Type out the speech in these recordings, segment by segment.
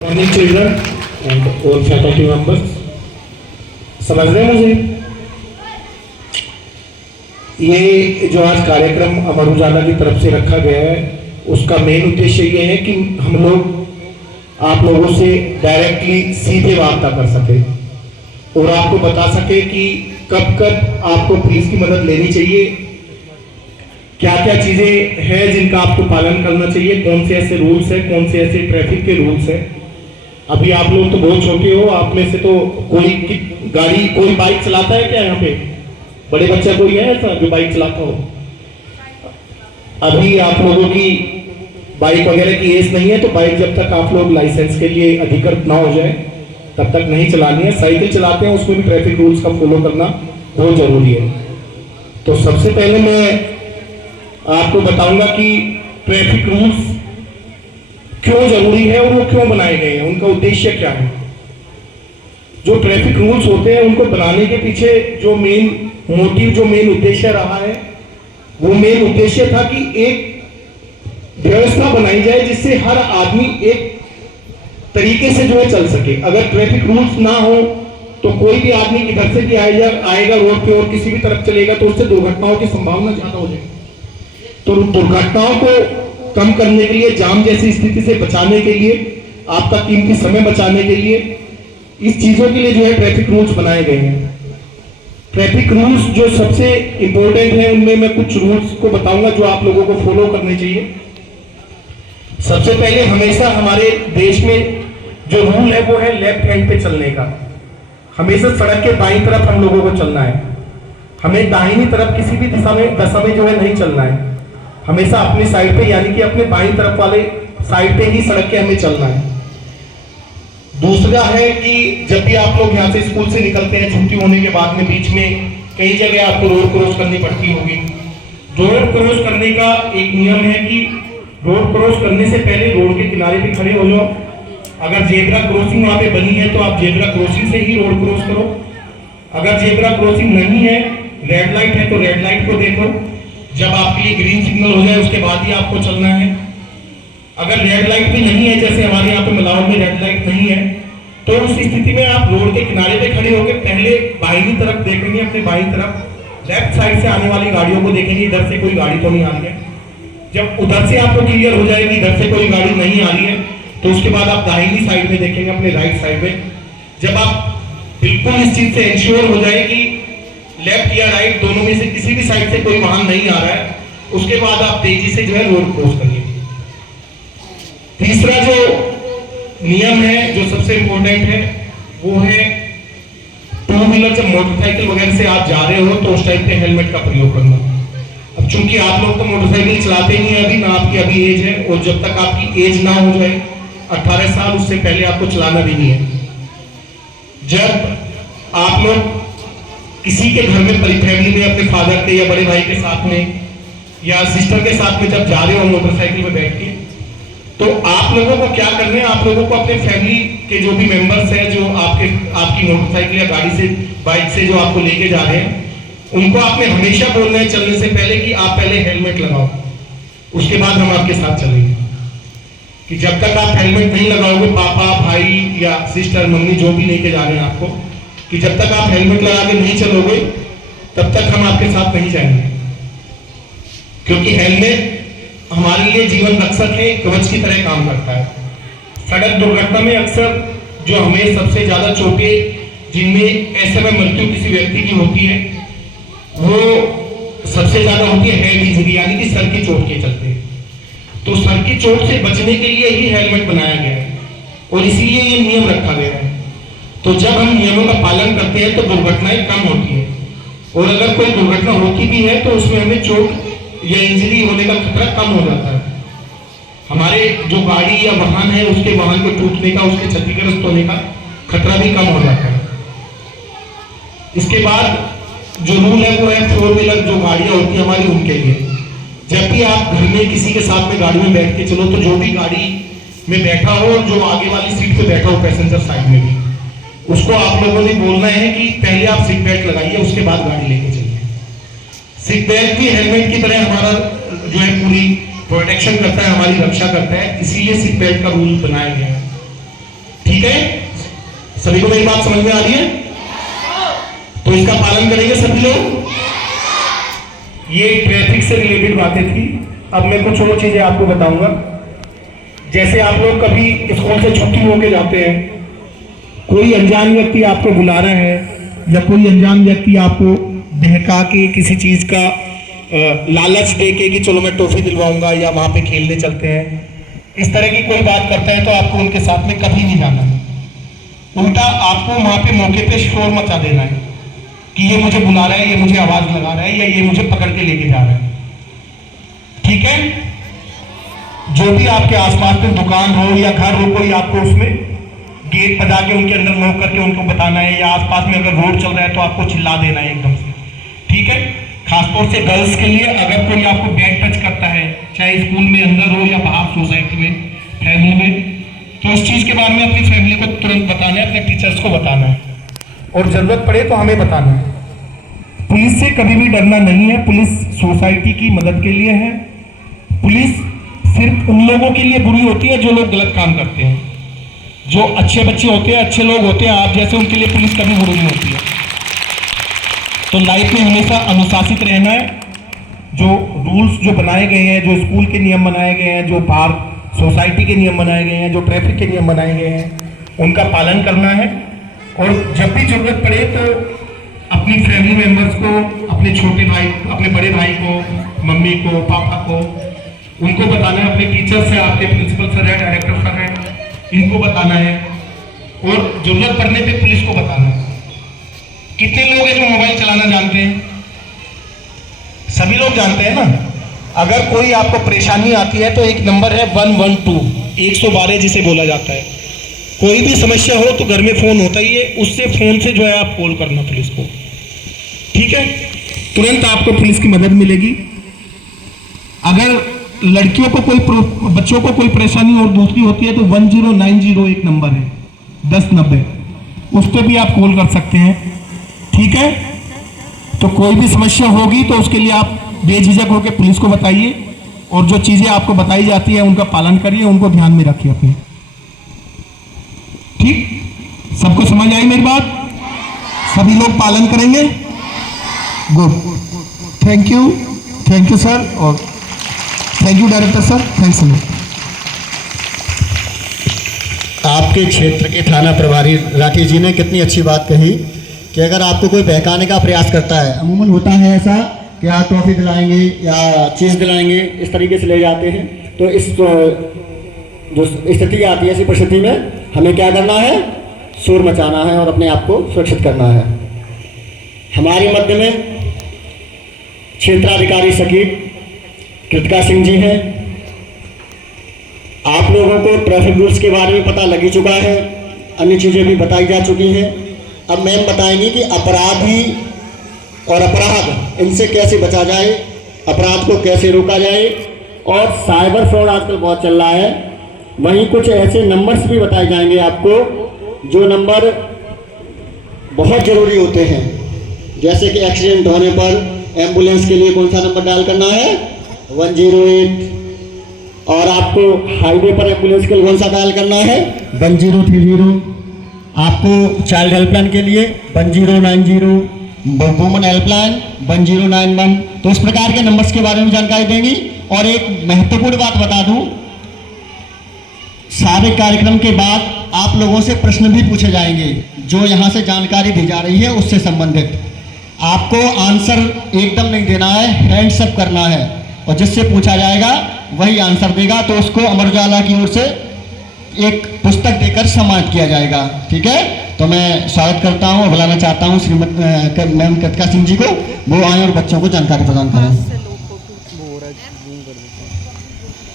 Morning children and all faculty members, समझ रहे हैं मुझे? ये जो आज कार्यक्रम अमर उजाला की तरफ से रखा गया है, उसका मेन उद्देश्य ये है कि हम लोग आप लोगों से डायरेक्टली सीधे वार्ता कर सके और आपको बता सके कि कब कब आपको पुलिस की मदद लेनी चाहिए, क्या क्या चीजें हैं जिनका आपको पालन करना चाहिए, कौन से ऐसे रूल्स है, कौन से ऐसे ट्रैफिक के रूल्स है। अभी आप लोग तो बहुत छोटे हो, आप में से तो कोई गाड़ी कोई बाइक चलाता है क्या? यहाँ पे बड़े बच्चा कोई है ऐसा जो बाइक चलाता हो? अभी आप लोगों की बाइक वगैरह की एज नहीं है, तो बाइक जब तक आप लोग लाइसेंस के लिए अधिकृत ना हो जाए तब तक नहीं चलानी है। साइकिल चलाते हैं उसमें भी ट्रैफिक रूल्स का फॉलो करना बहुत जरूरी है। तो सबसे पहले मैं आपको बताऊंगा कि ट्रैफिक रूल्स क्यों जरूरी है और वो क्यों बनाए गए हैं, उनका उद्देश्य क्या है। जो ट्रैफिक रूल्स होते हैं उनको बनाने के पीछे जो मेन मोटिव, जो मेन उद्देश्य रहा है, वो मेन उद्देश्य था कि एक व्यवस्था बनाई जाए जिससे हर आदमी एक तरीके से जो है चल सके। अगर ट्रैफिक रूल्स ना हो तो कोई भी आदमी किधर से भी आएगा रोड पे और किसी भी तरफ चलेगा तो उससे दुर्घटनाओं की संभावना ज्यादा हो जाएगी। तो दुर्घटनाओं को कम करने के लिए, जाम जैसी स्थिति से बचाने के लिए, आपका कीमती समय बचाने के लिए, इस चीजों के लिए जो है ट्रैफिक रूल्स बनाए गए हैं। ट्रैफिक रूल्स जो सबसे इंपॉर्टेंट है उनमें मैं कुछ रूल्स को बताऊंगा जो आप लोगों को फॉलो करने चाहिए। सबसे पहले हमेशा हमारे देश में जो रूल है वो है लेफ्ट हैंड पे चलने का। हमेशा सड़क के बाईं तरफ हम लोगों को चलना है, हमें दाहिनी तरफ किसी भी दशा में जो है नहीं चलना है। हमेशा अपनी साइड पे यानी कि अपने बाईं तरफ वाले साइड पे ही सड़क के हमें चलना है। दूसरा है कि जब भी आप लोग यहाँ से स्कूल से निकलते हैं छुट्टी होने के बाद में, बीच में कई जगह आपको रोड क्रॉस करनी पड़ती होगी। रोड क्रॉस करने का एक नियम है कि रोड क्रॉस करने से पहले रोड के किनारे पे खड़े हो जाओ। अगर जेब्रा क्रॉसिंग वहां पे बनी है तो आप जेब्रा क्रॉसिंग से ही रोड क्रॉस करो। अगर जेब्रा क्रॉसिंग नहीं है, रेड लाइट है, तो रेड लाइट को देखो। जब आपके लिए ग्रीन सिग्नल हो जाए उसके बाद ही आपको चलना है। अगर रेड लाइट भी नहीं है, जैसे हमारे यहाँ पे मलाव में रेड लाइट नहीं है, तो उस स्थिति में आप रोड के किनारे पे खड़े होकर पहले बाईं तरफ देखेंगे, अपने बाईं तरफ लेफ्ट साइड से आने वाली गाड़ियों को देखेंगे, इधर से कोई गाड़ी तो नहीं आ रही है। जब उधर से आपको क्लियर हो जाएगी इधर से कोई गाड़ी नहीं आ रही है, तो उसके बाद आप दाहिनी साइड में देखेंगे, अपने राइट साइड में। जब आप बिल्कुल इस चीज से इंश्योर हो जाए कि लेफ्ट या राइट दोनों में से किसी भी साइड से कोई वाहन नहीं आ रहा है, उसके बाद आप तेजी से जो है रोड क्रॉस करिए। तीसरा जो नियम है, जो सबसे इंपॉर्टेंट है, वो है टू व्हीलर, जब मोटरसाइकिल वगैरह से आप जा रहे हो तो उस टाइम पे हेलमेट का प्रयोग करना। अब चूंकि आप लोग तो मोटरसाइकिल चलाते नहीं है अभी, ना आपकी अभी एज है, और जब तक आपकी एज ना हो जाए 18 साल, उससे पहले आपको चलाना भी नहीं है। जब आप लोग किसी के घर में फैमिली में अपने फादर के या बड़े भाई के साथ में या सिस्टर के साथ में जब जा रहे हो मोटरसाइकिल में बैठ के, तो आप लोगों को क्या करना है, आप लोगों को अपने फैमिली के जो भी मेंबर्स हैं, जो आपकी मोटरसाइकिल या गाड़ी से, बाइक से जो आपको लेके जा रहे हैं, उनको आपने हमेशा बोलना है चलने से पहले कि आप पहले हेलमेट लगाओ, उसके बाद हम आपके साथ चलेंगे। कि जब तक आप हेलमेट नहीं लगाओगे, पापा, भाई या सिस्टर, मम्मी जो भी लेके जा रहे हैं आपको, कि जब तक आप हेलमेट लगा के नहीं चलोगे तब तक हम आपके साथ नहीं जाएंगे। क्योंकि हेलमेट हमारे लिए जीवन रक्षक है, कवच की तरह काम करता है। सड़क दुर्घटना में अक्सर जो हमें सबसे ज्यादा चोटें, जिनमें ऐसे में मृत्यु किसी व्यक्ति की होती है, वो सबसे ज्यादा होती है हेड इंजरी, यानी कि सर की चोट के चलते। तो सर की चोट से बचने के लिए ही हेलमेट बनाया गया है और इसीलिए ये नियम रखा गया है। तो जब हम नियमों का पालन करते हैं तो दुर्घटनाएं कम होती है, और अगर कोई दुर्घटना होती भी है तो उसमें हमें चोट या इंजरी होने का खतरा कम हो जाता है। हमारे जो गाड़ी या वाहन है उसके वाहन को टूटने का, उसके क्षतिग्रस्त होने का खतरा भी कम हो जाता है। इसके बाद जो रूल है वो है फोर व्हीलर जो गाड़ियां होती है हमारी, उनके लिए। जब भी आप घर में किसी के साथ में गाड़ी में बैठ के चलो, तो जो भी गाड़ी में बैठा हो, जो आगे वाली सीट पे बैठा हो पैसेंजर साइड में भी, उसको आप लोगों ने बोलना है कि पहले आप सीट बेल्ट लगाइए, उसके बाद गाड़ी लेके चलिए। सीट बेल्ट भी हेलमेट की तरह हमारा जो है पूरी प्रोटेक्शन करता है, हमारी रक्षा करता है, इसीलिए सीट बेल्ट का रूल बनाया गया है। सभी को मेरी बात समझ में आ रही है? तो इसका पालन करेंगे सभी लोग। ये ट्रैफिक से रिलेटेड बातें थी। अब मैं कुछ और चीजें आपको बताऊंगा। जैसे आप लोग कभी स्कूल से छुट्टी होके जाते हैं, कोई अनजान व्यक्ति आपको बुला रहा है या कोई अनजान व्यक्ति आपको बहका के किसी चीज का लालच दे के कि चलो मैं टॉफी दिलवाऊंगा या वहां पे खेलने चलते हैं, इस तरह की कोई बात करता है तो आपको उनके साथ में कभी नहीं जाना है। उल्टा आपको वहां पे मौके पे शोर मचा देना है कि ये मुझे बुला रहा है, ये मुझे आवाज लगा रहा है या ये मुझे पकड़ के लेके जा रहा है। ठीक है? जो भी आपके आसपास में दुकान हो या घर हो, कोई आपको उसमें गेट बजा के उनके अंदर नॉक करके उनको बताना है, या आसपास में अगर रोड चल रहा है तो आपको चिल्ला देना है एकदम से। ठीक है? खासतौर से गर्ल्स के लिए, अगर कोई आपको बैक टच करता है, चाहे स्कूल में अंदर हो या बाहर सोसाइटी में, फैमिली में, तो इस चीज के बारे में अपनी फैमिली को तुरंत बताना है, अपने टीचर्स को बताना है, और जरूरत पड़े तो हमें बताना है। पुलिस से कभी भी डरना नहीं है। पुलिस सोसाइटी की मदद के लिए है। पुलिस सिर्फ उन लोगों के लिए बुरी होती है जो लोग गलत काम करते हैं। जो अच्छे बच्चे होते हैं, अच्छे लोग होते हैं आप जैसे, उनके लिए पुलिस कभी बुरी नहीं होती है। तो लाइफ में हमेशा अनुशासित रहना है। जो रूल्स जो बनाए गए हैं, जो स्कूल के नियम बनाए गए हैं, जो बाहर सोसाइटी के नियम बनाए गए हैं, जो ट्रैफिक के नियम बनाए गए हैं, उनका पालन करना है। और जब भी जरूरत पड़े तो अपनी फैमिली मेंबर्स को, अपने छोटे भाई, अपने बड़े भाई को, मम्मी को, पापा को, उनको बताना है। अपने टीचर से, आपके प्रिंसिपल सर है, डायरेक्टर सर है, इनको बताना है। और जरूरत पड़ने पे पुलिस को बताना है। कितने लोग हैं जो मोबाइल चलाना जानते हैं? सभी लोग जानते हैं ना। अगर कोई आपको परेशानी आती है तो एक नंबर है 112, 112 जिसे बोला जाता है। कोई भी समस्या हो तो घर में फोन होता ही है, उससे फोन से जो है आप कॉल करना पुलिस को। ठीक है? तुरंत आपको पुलिस की मदद मिलेगी। अगर लड़कियों को कोई, बच्चों को कोई परेशानी और दूसरी होती है तो 1090 एक नंबर है, 1090, उस पर भी आप कॉल कर सकते हैं। ठीक है? तो कोई भी समस्या होगी तो उसके लिए आप बेझिझक होकर पुलिस को बताइए, और जो चीजें आपको बताई जाती है उनका पालन करिए, उनको ध्यान में रखिए अपने। ठीक? सबको समझ आई मेरी बात? सभी लोग पालन करेंगे? गुड, थैंक यू सर, और thank you director sir, thanks a lot. आपके क्षेत्र के थाना प्रभारी राठी जी ने कितनी अच्छी बात कही कि अगर आपको कोई बहकाने का प्रयास करता है, अमूमन होता है ऐसा कि आप टॉफी दिलाएंगे या चीज़ दिलाएंगे, इस तरीके से ले जाते हैं। तो इस जो स्थिति आती है, ऐसी परिस्थिति में हमें क्या करना है? शोर मचाना है और अपने आप को सुरक्षित करना है। हमारे मध्य में क्षेत्राधिकारी सकीट कृतिका सिंह जी हैं। आप लोगों को ट्रैफिक रूल्स के बारे में पता लग ही चुका है, अन्य चीज़ें भी बताई जा चुकी हैं। अब मैम बताएंगी कि अपराधी और अपराध, इनसे कैसे बचा जाए, अपराध को कैसे रोका जाए। और साइबर फ्रॉड आजकल बहुत चल रहा है, वहीं कुछ ऐसे नंबर्स भी बताए जाएंगे आपको जो नंबर बहुत ज़रूरी होते हैं। जैसे कि एक्सीडेंट होने पर एम्बुलेंस के लिए कौन सा नंबर डायल करना है? 108। और आपको हाईवे पर एम्बुलेंस के लिए कौन सा डायल करना है? 1030। आपको चाइल्ड हेल्पलाइन के लिए 1090, वुमेन हेल्पलाइन 1091। तो इस प्रकार के नंबर्स के बारे में जानकारी देंगी। और एक महत्वपूर्ण बात बता दूं, सारे कार्यक्रम के बाद आप लोगों से प्रश्न भी पूछे जाएंगे जो यहाँ से जानकारी दी जा रही है उससे संबंधित। आपको आंसर एकदम नहीं देना है, हैंड्स अप करना है, और जिससे पूछा जाएगा वही आंसर देगा। तो उसको अमर उजाला की ओर से एक पुस्तक देकर सम्मानित किया जाएगा। ठीक है? तो मैं स्वागत करता हूँ और बुलाना चाहता हूँ श्रीमती मैम कृतिका सिंह जी को, वो आए और बच्चों को जानकारी प्रदान करें।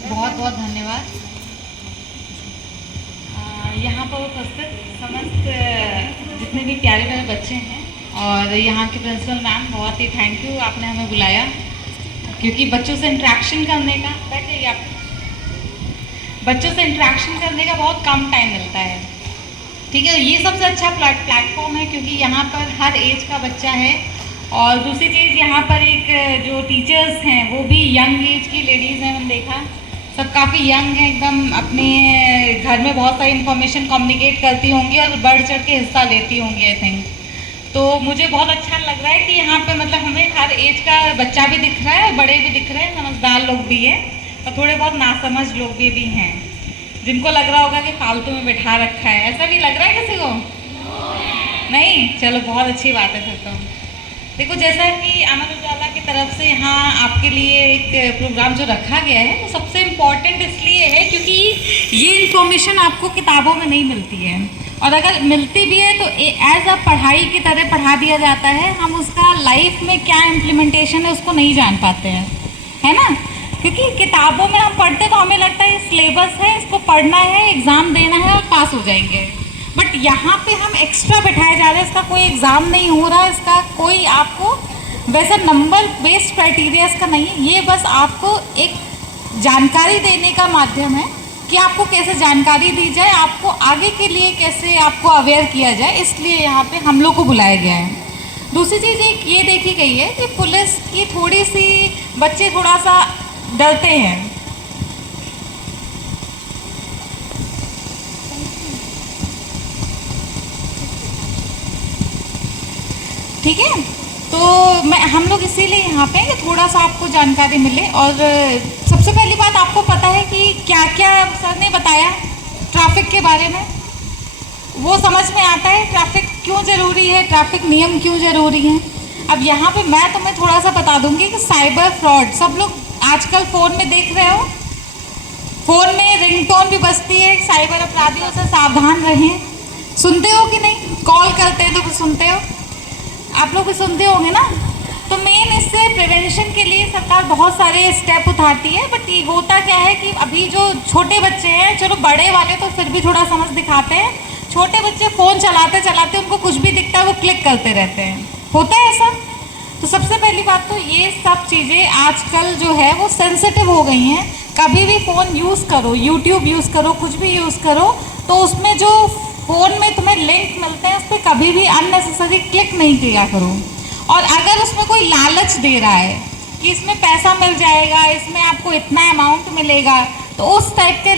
बहुत बहुत धन्यवाद। यहाँ पर उपस्थित समस्त जितने भी प्यारे प्यारे बच्चे हैं और यहाँ के प्रिंसिपल मैम, बहुत ही थैंक यू, आपने हमें बुलाया, क्योंकि बच्चों से इंटरेक्शन करने का, बैठिए आप, बच्चों से इंटरेक्शन करने का बहुत कम टाइम मिलता है। ठीक है? ये सबसे अच्छा प्लेटफॉर्म है, क्योंकि यहाँ पर हर एज का बच्चा है। और दूसरी चीज़, यहाँ पर एक जो टीचर्स हैं वो भी यंग एज की लेडीज़ हैं, मैंने देखा। सब काफ़ी यंग हैं एकदम, अपने घर में बहुत सारी इन्फॉर्मेशन कम्युनिकेट करती होंगी और बढ़ चढ़ के हिस्सा लेती होंगी आई थिंक। तो मुझे बहुत अच्छा लग रहा है कि यहाँ पे मतलब हमें हर एज का बच्चा भी दिख रहा है और बड़े भी दिख रहे हैं, समझदार लोग भी हैं और थोड़े बहुत नासमझ लोग भी हैं, जिनको लग रहा होगा कि फालतू में बिठा रखा है। ऐसा भी लग रहा है किसी को? नहीं, चलो बहुत अच्छी बात है फिर तो। देखो, जैसा कि अमर उजाला की तरफ से यहाँ आपके लिए एक प्रोग्राम जो रखा गया है वो सबसे इम्पॉर्टेंट इसलिए है क्योंकि ये इन्फॉर्मेशन आपको किताबों में नहीं मिलती है, और अगर मिलती भी है तो एज अ पढ़ाई की तरह पढ़ा दिया जाता है। हम उसका लाइफ में क्या इम्प्लीमेंटेशन है उसको नहीं जान पाते हैं, है ना? क्योंकि किताबों में हम पढ़ते तो हमें लगता है सिलेबस है, इसको पढ़ना है, एग्ज़ाम देना है और पास हो जाएंगे। बट यहाँ पे हम एक्स्ट्रा बैठाए जा रहे हैं, इसका कोई एग्ज़ाम नहीं हो रहा है, इसका कोई आपको वैसा नंबर बेस्ड क्राइटेरिया इसका नहीं है। ये बस आपको एक जानकारी देने का माध्यम है कि आपको कैसे जानकारी दी जाए, आपको आगे के लिए कैसे आपको अवेयर किया जाए, इसलिए यहाँ पे हम लोग को बुलाया गया है। दूसरी चीज़ एक ये देखी गई है कि पुलिस की थोड़ी सी बच्चे थोड़ा सा डरते हैं। ठीक है, तो हम लोग इसीलिए यहाँ पे कि थोड़ा सा आपको जानकारी मिले। और सबसे पहली बात, आपको पता है कि क्या क्या सर ने बताया ट्रैफिक के बारे में, वो समझ में आता है ट्रैफिक क्यों ज़रूरी है, ट्रैफिक नियम क्यों ज़रूरी हैं। अब यहाँ पे मैं तुम्हें थोड़ा सा बता दूंगी कि साइबर फ्रॉड, सब लोग आजकल फ़ोन में देख रहे हो, फ़ोन में रिंगटोन भी बजती है, साइबर अपराधियों से सावधान रहें। सुनते हो कि नहीं? कॉल करते हैं तो सुनते हो, आप लोग भी सुनते होंगे ना। तो मेन इससे प्रिवेंशन के लिए सरकार बहुत सारे स्टेप उठाती है, बट ये होता क्या है कि अभी जो छोटे बच्चे हैं, चलो बड़े वाले तो फिर भी थोड़ा समझ दिखाते हैं, छोटे बच्चे फ़ोन चलाते चलाते उनको कुछ भी दिखता है वो क्लिक करते रहते हैं, होता है ऐसा। तो सबसे पहली बात तो ये सब चीज़ें आजकल जो है वो सेंसिटिव हो गई हैं। कभी भी फ़ोन यूज़ करो, यूट्यूब यूज़ करो, कुछ भी यूज़ करो, तो उसमें जो फ़ोन में तुम्हें लिंक मिलते हैं उस पर कभी भी अननेसेसरी क्लिक नहीं किया करो। और अगर उसमें कोई लालच दे रहा है कि इसमें पैसा मिल जाएगा, इसमें आपको इतना अमाउंट मिलेगा, तो उस टाइप के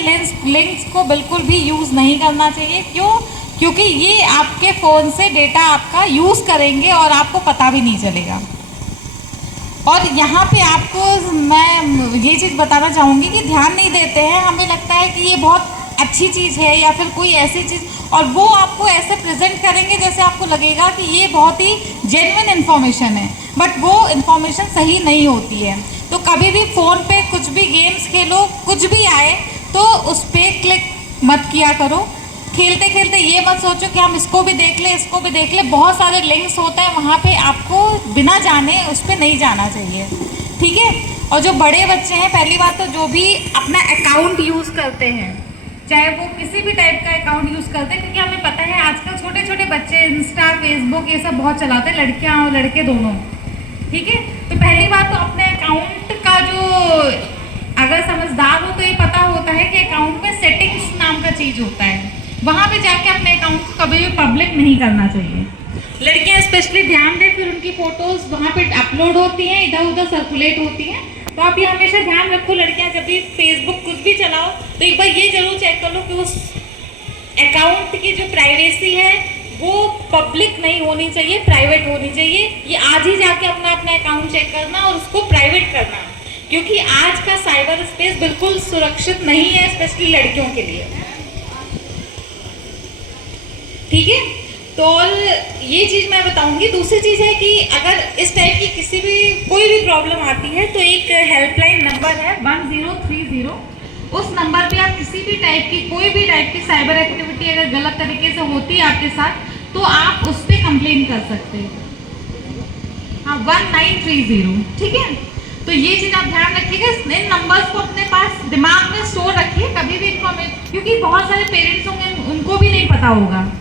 लिंक्स को बिल्कुल भी यूज़ नहीं करना चाहिए। क्यों? क्योंकि ये आपके फ़ोन से डेटा आपका यूज़ करेंगे और आपको पता भी नहीं चलेगा। और यहाँ पे आपको मैं ये चीज़ बताना चाहूँगी कि ध्यान नहीं देते हैं, हमें लगता है कि ये बहुत अच्छी चीज़ है या फिर कोई ऐसी चीज़, और वो आपको ऐसे प्रेजेंट करेंगे जैसे आपको लगेगा कि ये बहुत ही जेन्युइन इन्फॉर्मेशन है, बट वो इन्फॉर्मेशन सही नहीं होती है। तो कभी भी फ़ोन पे कुछ भी गेम्स खेलो, कुछ भी आए तो उस पर क्लिक मत किया करो। खेलते खेलते ये मत सोचो कि हम इसको भी देख लें, इसको भी देख लें, बहुत सारे लिंक्स होते हैं वहाँ पे, आपको बिना जाने उस पर नहीं जाना चाहिए, ठीक है। और जो बड़े बच्चे हैं, पहली बात तो जो भी अपना अकाउंट यूज़ करते हैं, चाहे वो किसी भी टाइप का अकाउंट यूज़ करते हैं, क्योंकि हमें पता है आजकल छोटे छोटे बच्चे इंस्टा, फेसबुक ये सब बहुत चलाते हैं, लड़कियाँ और लड़के दोनों, ठीक है। तो पहली बात तो अपने अकाउंट का जो, अगर समझदार हो तो ये पता होता है कि अकाउंट में सेटिंग्स नाम का चीज़ होता है, वहाँ पे जाके अपने अकाउंट को कभी भी पब्लिक नहीं करना चाहिए। लड़कियाँ स्पेशली ध्यान दें, फिर उनकी फ़ोटोज़ वहाँ पे अपलोड होती हैं, इधर उधर सर्कुलेट होती हैं, तो आप ये हमेशा ध्यान रखो, लड़कियाँ जब भी फेसबुक कुछ भी चलाओ तो एक बार ये जरूर चेक कर लो कि उस अकाउंट की जो प्राइवेसी है वो पब्लिक नहीं होनी चाहिए, प्राइवेट होनी चाहिए। ये आज ही जाके अपना अकाउंट चेक करना और उसको प्राइवेट करना, क्योंकि आज का साइबर स्पेस बिल्कुल सुरक्षित नहीं है, स्पेशली लड़कियों के लिए, ठीक है। तो और ये चीज़ मैं बताऊंगी। दूसरी चीज़ है कि अगर इस टाइप की किसी भी कोई भी प्रॉब्लम आती है तो एक हेल्पलाइन नंबर है 1030, उस नंबर पे आप किसी भी टाइप की, कोई भी टाइप की साइबर एक्टिविटी अगर गलत तरीके से होती है आपके साथ, तो आप उस पर कंप्लेन कर सकते हैं। हाँ, 1930, ठीक है। तो ये चीज़ आप ध्यान रखिएगा, इन नंबर्स को अपने पास दिमाग में स्टोर रखिए, कभी भी इन्फॉर्मेशन, क्योंकि बहुत सारे पेरेंट्स होंगे उनको भी नहीं पता होगा।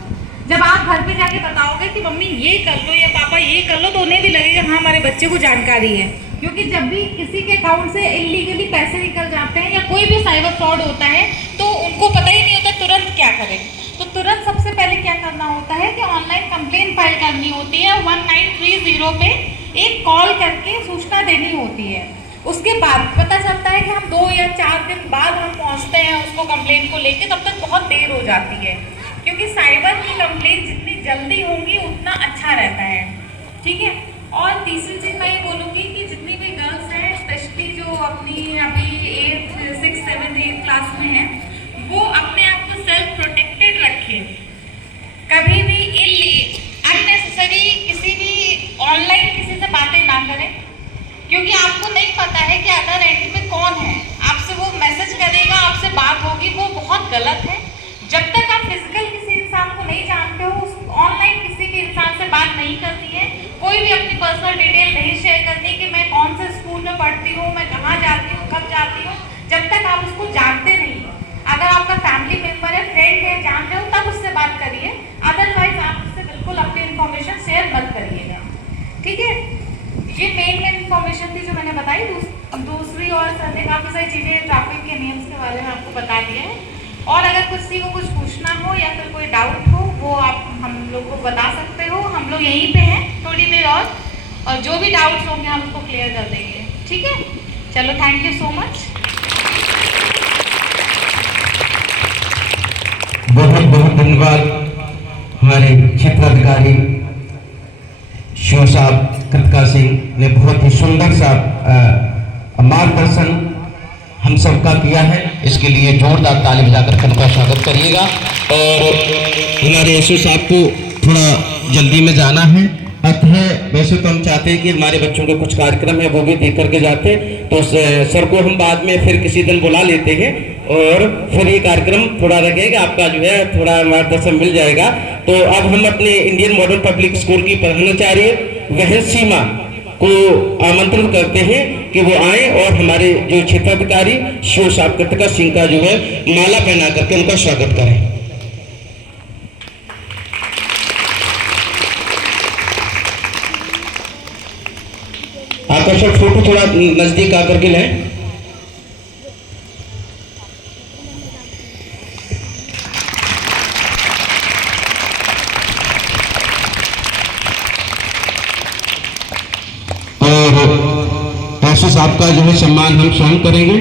जब आप घर पे जाके बताओगे कि मम्मी ये कर लो या पापा ये कर लो, तो उन्हें भी लगेगा हाँ हमारे बच्चे को जानकारी है। क्योंकि जब भी किसी के अकाउंट से इलीगली पैसे निकल जाते हैं या कोई भी साइबर फ्रॉड होता है तो उनको पता ही नहीं होता तुरंत क्या करें। तो तुरंत सबसे पहले क्या करना होता है कि ऑनलाइन कंप्लेन फाइल करनी होती है, 1930 पे एक कॉल करके सूचना देनी होती है। उसके बाद पता चलता है कि हम 2 या 4 दिन बाद हम पहुंचते हैं उसको कंप्लेंट को लेके, तब तक बहुत देर हो जाती है, क्योंकि साइबर की कंप्लेंट जितनी जल्दी होंगी उतना अच्छा रहता है, ठीक है। और तीसरी चीज़ मैं ये बोलूँगी कि जितनी भी गर्ल्स हैं, स्पेशली जो अपनी अभी 8th 6th 7th 8th class में हैं, वो अपने आप को सेल्फ प्रोटेक्टेड रखें। कभी भी अननेसेसरी किसी भी ऑनलाइन किसी से बातें ना करें, क्योंकि आपको नहीं पता है कि अदर एंड पे कौन है, आपसे वो मैसेज करेगा, आपसे बात होगी, वो बहुत गलत है। जब तक आप फिजिकल किसी इंसान को नहीं जानते हो, ऑनलाइन किसी भी इंसान से बात नहीं करनी है, कोई भी अपनी पर्सनल डिटेल नहीं शेयर करनी कि मैं कौन से स्कूल में पढ़ती हूँ, मैं कहाँ जाती हूँ, कब जाती हूँ, जब तक आप उसको जानते नहीं। अगर आपका फैमिली मेम्बर है, फ्रेंड है, जानते हो, तब उससे बात करिए, अदरवाइज आप उससे बिल्कुल अपनी इन्फॉर्मेशन शेयर मत करिएगा, ठीक है। ये मेन इन्फॉर्मेशन थी जो मैंने बताई। दूसरी और सर ने काफ़ी सारी चीज़ें ट्रैफिक के नियम्स के बारे में आपको बता दिया है, और अगर किसी को कुछ पूछना हो या फिर कोई डाउट हो, वो आप हम लोग को बता सकते हो। हम लोग यहीं पे हैं थोड़ी देर और जो भी डाउट्स होंगे हम उसको क्लियर कर देंगे, ठीक है। चलो, थैंक यू सो मच। बहुत बहुत धन्यवाद हमारे क्षेत्राधिकारी शिव साहब कृतिका सिंह ने बहुत ही सुंदर सा मार्गदर्शन हम सबका किया है। इसके लिए जोरदार ताली बजाकर उनका स्वागत करिएगा। और हमारे यशु साहब को थोड़ा जल्दी में जाना है, अतः वैसे तो हम चाहते हैं कि हमारे बच्चों के कुछ कार्यक्रम है वो भी देख करके जाते, तो सर को हम बाद में फिर किसी दिन बुला लेते हैं और फिर ये कार्यक्रम थोड़ा रखेगा, आपका जो है थोड़ा मार्गदर्शन मिल जाएगा। तो अब हम अपने इंडियन मॉडल पब्लिक स्कूल की प्रधानाचार्य बहन सीमा को आमंत्रित करते हैं कि वो आए और हमारे जो क्षेत्राधिकारी शिव साहब कृतिका सिंह का जो है माला पहना करके उनका स्वागत करें। आकर्षक फोटो थोड़ा नजदीक आकर के लें। और ऐसे साहब का जो है सम्मान हम स्वयं करेंगे।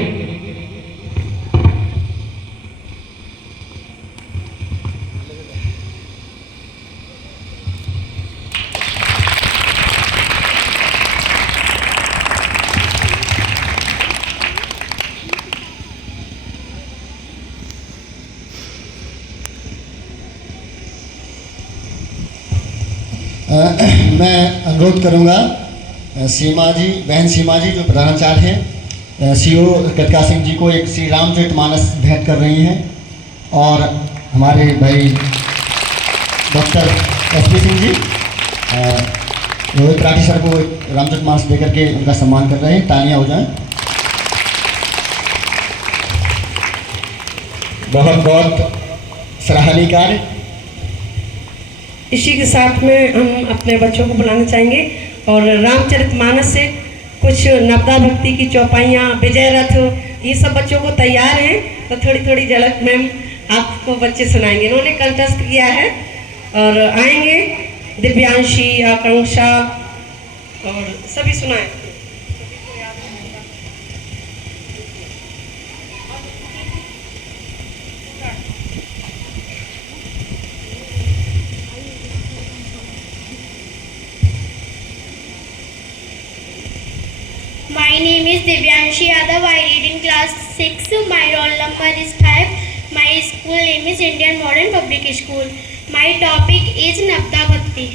मैं अनुरोध करूंगा सीमा जी, बहन सीमा जी जो प्रधानाचार्य हैं, सीओ कृतिका सिंह जी को एक श्री रामचरितमानस भेंट कर रही हैं, और हमारे भाई doctor SP Singh ji Rohit Rathi sir को एक रामचरितमानस देकर के उनका सम्मान कर रहे हैं। तालियां हो जाएं। बहुत बहुत सराहनीय कार्य। इसी के साथ में हम अपने बच्चों को बुलाना चाहेंगे और रामचरितमानस से कुछ नवदा भक्ति की चौपाइयाँ, विजय रथ, ये सब बच्चों को तैयार हैं, तो थोड़ी थोड़ी झलक मैम आपको बच्चे सुनाएंगे। इन्होंने कंठस्थ किया है और आएंगे दिव्यांशी, आकांक्षा और सभी सुनाएं। My name is Divyanshi Yadav. I read in class 6. My roll number is 5. My school name is Indian Modern Public School. My topic is Navda Bhakti.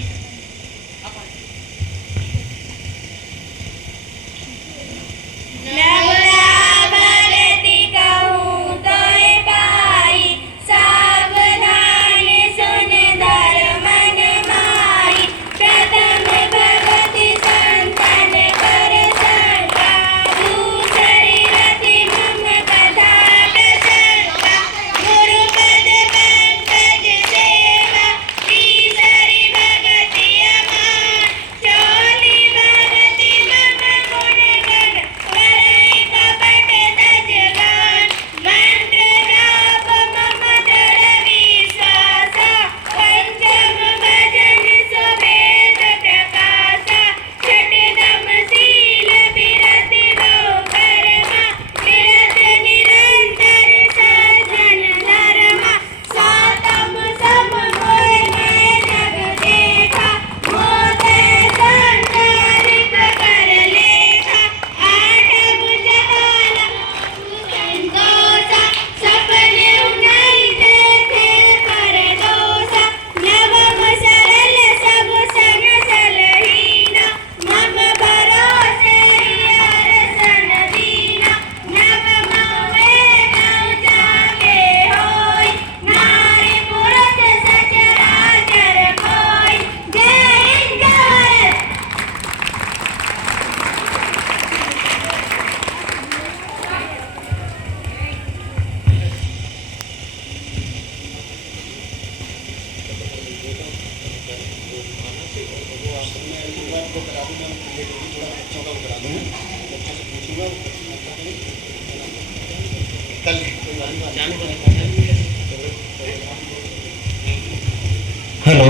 Hello.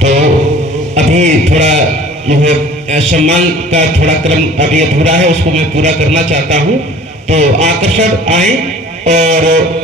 तो अभी थोड़ा जो है सम्मान का थोड़ा क्रम अभी अधूरा है, उसको मैं पूरा करना चाहता हूँ। तो आकर्षण आए और